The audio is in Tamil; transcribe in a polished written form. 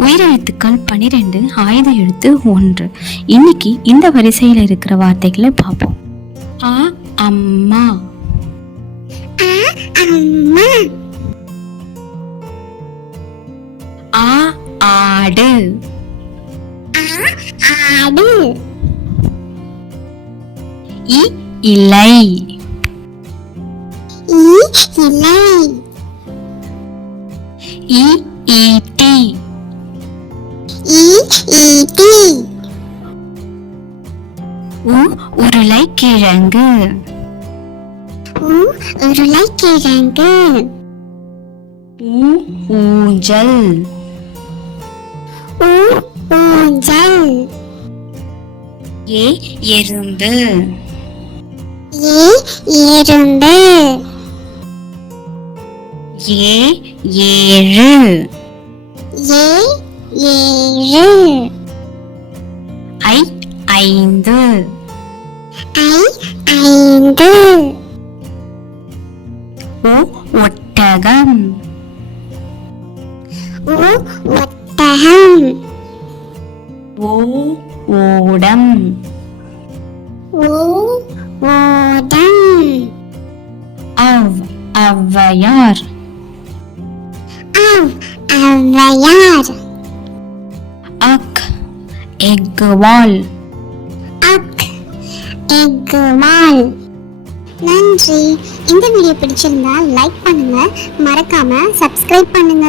உயிரெழுத்துக்கள் 12, ஆயுத எழுத்து 1. இன்னைக்கு இந்த வரிசையில் இருக்கிற வார்த்தைகளை பார்ப்போம். ஆ அம்மா, ஆ ஆடு, இ இலை, இ ஈட்டி, உ உருளைக்கிழங்கு, ஊ ஊஞ்சல், ஏ எறும்பு, ஏ ஏழு, ஐ ஐந்து, ஓ ஒட்டகம், ஓ ஓடம், அவ் ஔவையார், அக் எக்குவால். நன்றி. இந்த வீடியோ பிடிச்சிருந்தா லைக் பண்ணுங்க, மறக்காம சப்ஸ்கிரைப் பண்ணுங்க.